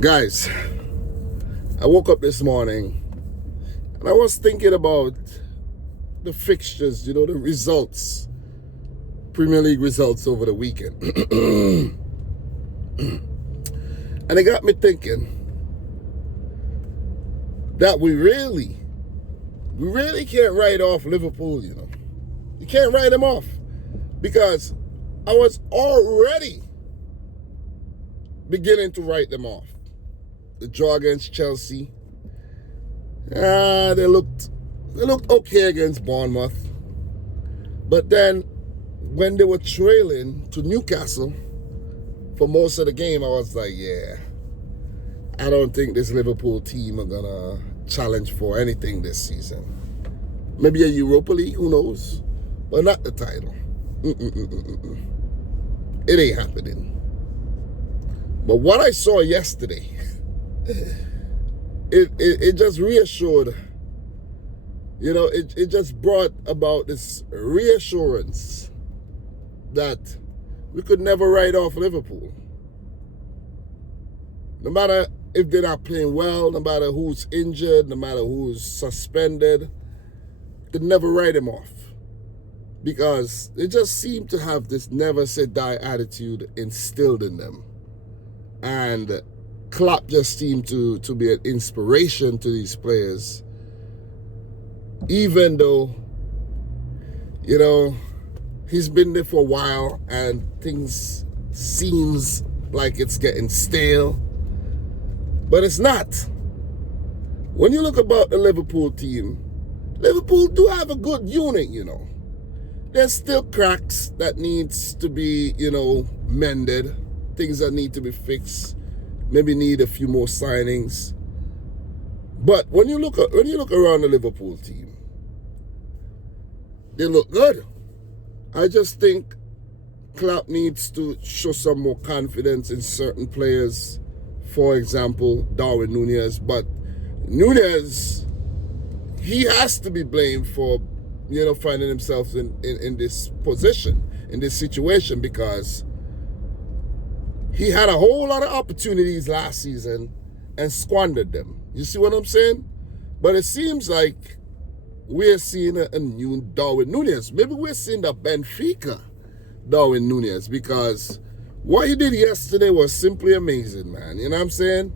Guys, I woke up this morning and I was thinking about the fixtures, the results, Premier League results over the weekend. And it got me thinking that we really can't write off Liverpool, You can't write them off because I was already beginning to write them off. The draw against Chelsea, they looked okay against Bournemouth. But then when they were trailing to Newcastle for most of the game, I was like, yeah, I don't think this Liverpool team are gonna challenge for anything this season. Maybe a Europa League, who knows? But not the title. It ain't happening. But what I saw yesterday, it just reassured, it just brought about this reassurance that we could never write off Liverpool. No matter if they're not playing well, no matter who's injured, no matter who's suspended, could never write them off. Because they just seem to have this never say die attitude instilled in them. And Klopp just seemed to be an inspiration to these players, even though, he's been there for a while and things seems like it's getting stale, but it's not. When you look about the Liverpool team, Liverpool do have a good unit, There's still cracks that needs to be, mended. Things that need to be fixed, maybe need a few more signings. But when you look around the Liverpool team, they look good. I just think Klopp needs to show some more confidence in certain players. For example, Darwin Núñez. But Núñez, he has to be blamed for, finding himself in this position, in this situation, because he had a whole lot of opportunities last season and squandered them. You see what I'm saying? But it seems like we're seeing a new Darwin Núñez. Maybe we're seeing the Benfica Darwin Núñez, because what he did yesterday was simply amazing, man. You know what I'm saying?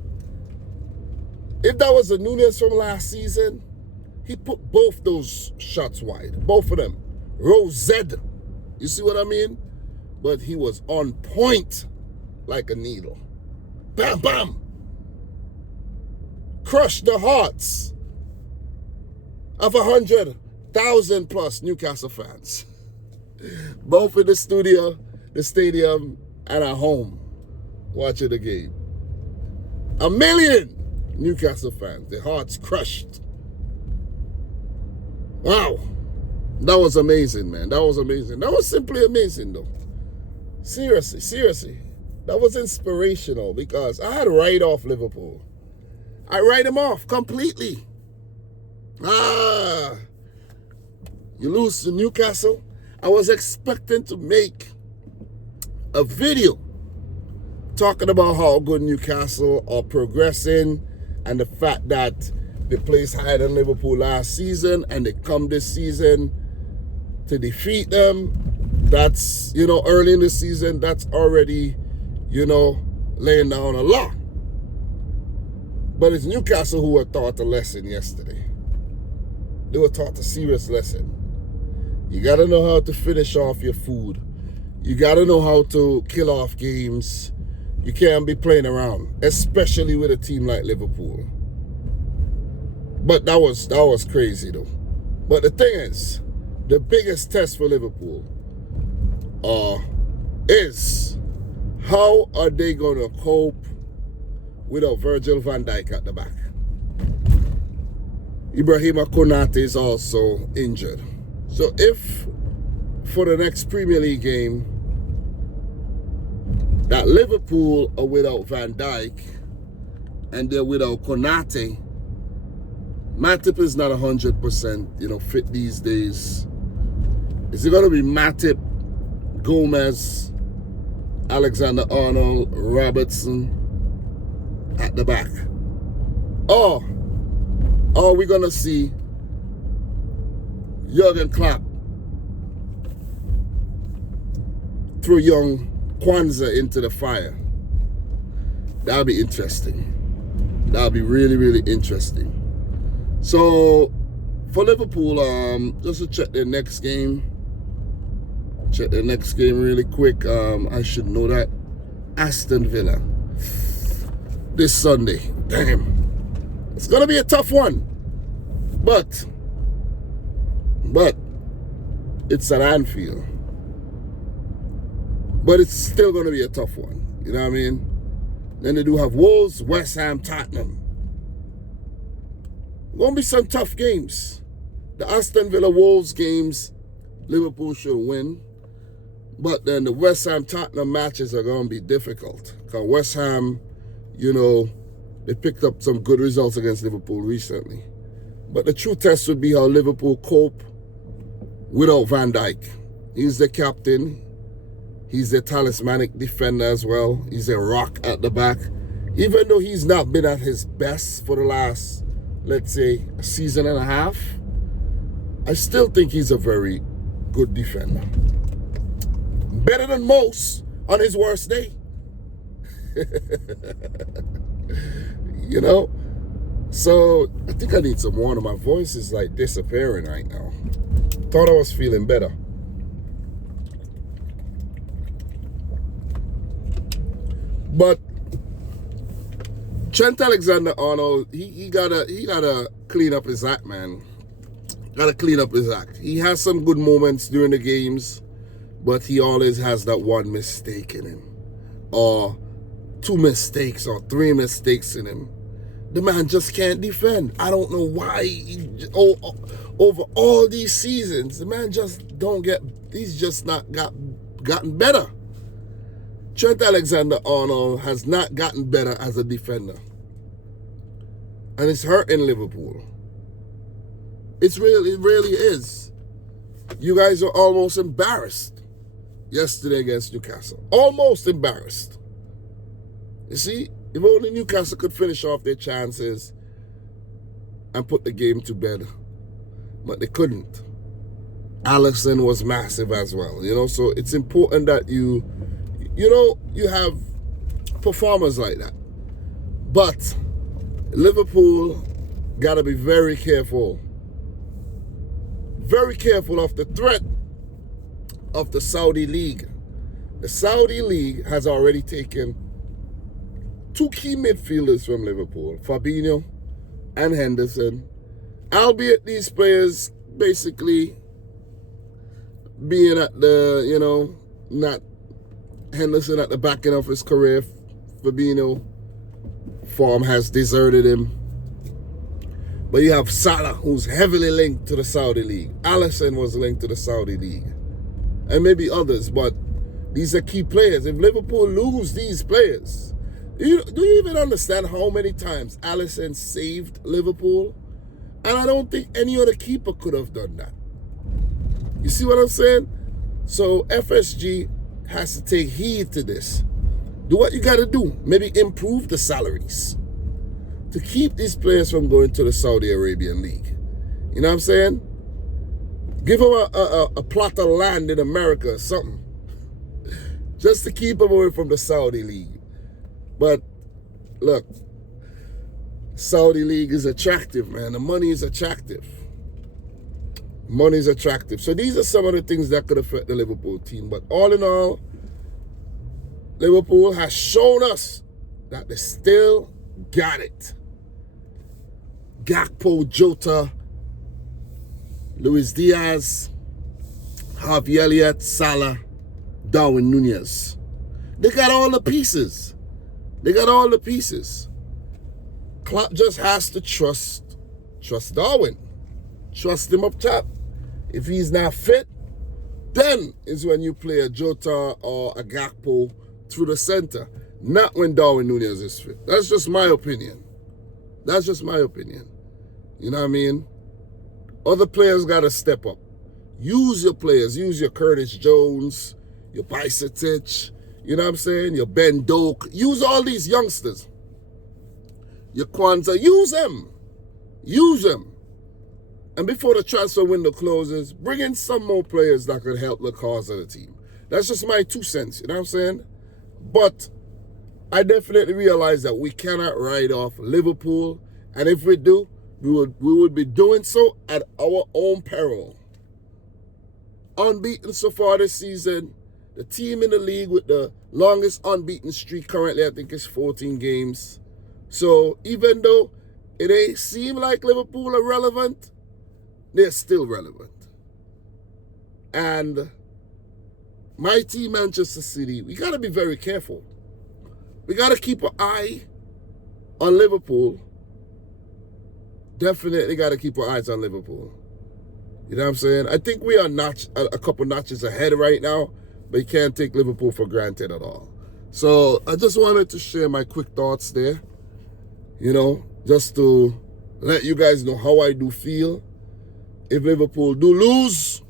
If that was a Núñez from last season, he put both those shots wide. Both of them. Rosette. You see what I mean? But he was on point like a needle. Bam, bam. Crushed the hearts of 100,000 plus Newcastle fans. Both in the studio, the stadium, and at home watching the game. 1 million Newcastle fans, their hearts crushed. Wow. That was amazing, man. That was amazing. That was simply amazing, though. Seriously. That was inspirational, because I had to write off Liverpool. I write them off completely. You lose to Newcastle. I was expecting to make a video talking about how good Newcastle are progressing and the fact that they placed higher than Liverpool last season and they come this season to defeat them. That's, early in the season, that's already, laying down a law. But it's Newcastle who were taught a lesson yesterday. They were taught a serious lesson. You got to know how to finish off your food. You got to know how to kill off games. You can't be playing around, especially with a team like Liverpool. But that was crazy, though. But the thing is, the biggest test for Liverpool is how are they going to cope without Virgil van Dijk at the back? Ibrahima Konate is also injured. So if for the next Premier League game that Liverpool are without Van Dijk and they're without Konate, Matip is not 100%, fit these days. Is it going to be Matip, Gomez, Alexander-Arnold, Robertson? at the back. Or are we going to see Jurgen Klopp throw young Kwanzaa into the fire? That'll be interesting. That'll be really, really interesting. So for Liverpool, just to check their next game. Check their next game really quick. I should know that. Aston Villa this Sunday. Damn. It's gonna be a tough one. But it's at Anfield. But it's still gonna be a tough one. You know what I mean? Then they do have Wolves, West Ham, Tottenham. Gonna be some tough games. The Aston Villa Wolves games, Liverpool should win. But then the West Ham Tottenham matches are gonna be difficult. Because West Ham, you know, they picked up some good results against Liverpool recently. But the true test would be how Liverpool cope without Van Dijk. He's the captain. He's the talismanic defender as well. He's a rock at the back. Even though he's not been at his best for the last, let's say, a season and a half, I still think he's a very good defender. Better than most on his worst day. You know? So, I think I need some water. My voice is like disappearing right now. Thought I was feeling better. But Trent Alexander-Arnold, he gotta clean up his act, man. Gotta clean up his act. He has some good moments during the games, but he always has that one mistake in him, or two mistakes, or three mistakes in him. The man just can't defend. I don't know why. Over all these seasons, the man just don't get. He's just not gotten better. Trent Alexander-Arnold has not gotten better as a defender. And it's hurting Liverpool. It really is. You guys are almost embarrassed yesterday against Newcastle. Almost embarrassed. You see, if only Newcastle could finish off their chances and put the game to bed. But they couldn't. Alisson was massive as well. You know, so it's important that you have performers like that. But Liverpool got to be very careful. Very careful of the threat of the Saudi League. The Saudi League has already taken two key midfielders from Liverpool, Fabinho and Henderson. Albeit these players basically being at the, not Henderson at the back end of his career. Fabinho form has deserted him. But you have Salah, who's heavily linked to the Saudi League. Alisson was linked to the Saudi League. And maybe others, but these are key players. If Liverpool lose these players, do you even understand how many times Alisson saved Liverpool? And I don't think any other keeper could have done that. You see what I'm saying? So FSG has to take heed to this. Do what you got to do. Maybe improve the salaries to keep these players from going to the Saudi Arabian League. You know what I'm saying? Give them a plot of land in America or something. Just to keep them away from the Saudi League. But look, Saudi League is attractive, man. The money is attractive. Money is attractive. So these are some of the things that could affect the Liverpool team. But all in all, Liverpool has shown us that they still got it. Gakpo, Jota, Luis Diaz, Harvey Elliott, Salah, Darwin Nunez. They got all the pieces. They got all the pieces. Klopp just has to trust Darwin. Trust him up top. If he's not fit, then is when you play a Jota or a Gakpo through the center. Not when Darwin Nunez is fit. That's just my opinion. That's just my opinion. You know what I mean? Other players got to step up. Use your players. Use your Curtis Jones, your Bajcetic, you know what I'm saying? Your Ben Doak. Use all these youngsters. your Kwanzaa, use them. Use them. And before the transfer window closes, bring in some more players that could help the cause of the team. That's just my 2 cents, you know what I'm saying? But I definitely realize that we cannot write off Liverpool. And if we do, we would be doing so at our own peril. Unbeaten so far this season. The team in the league with the longest unbeaten streak currently, I think, is 14 games. So even though it ain't seem like Liverpool are relevant, they're still relevant. And my team, Manchester City, we got to be very careful. We got to keep an eye on Liverpool. Definitely got to keep our eyes on Liverpool. You know what I'm saying? I think we are a couple notches ahead right now, but you can't take Liverpool for granted at all. So I just wanted to share my quick thoughts there, you know, just to let you guys know how I do feel. If Liverpool do lose,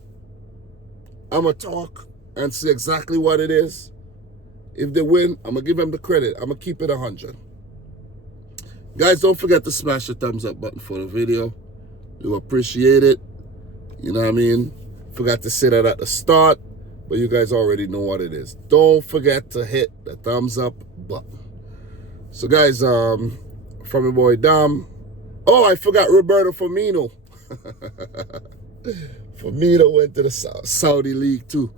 I'm going to talk and see exactly what it is. If they win, I'm going to give them the credit. I'm going to keep it 100. Guys, don't forget to smash the thumbs up button for the video. You appreciate it. You know what I mean? Forgot to say that at the start, but you guys already know what it is. Don't forget to hit the thumbs up button. So guys, from your boy Dom. Oh, I forgot Roberto Firmino. Firmino went to the Saudi League too.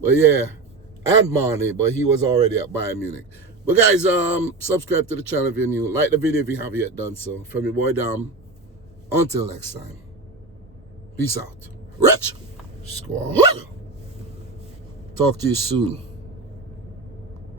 But yeah, and Mane, but he was already at Bayern Munich. But guys, subscribe to the channel if you're new. Like the video if you haven't yet done so. From your boy Dom. Until next time. Peace out. Rich Squad. Talk to you soon.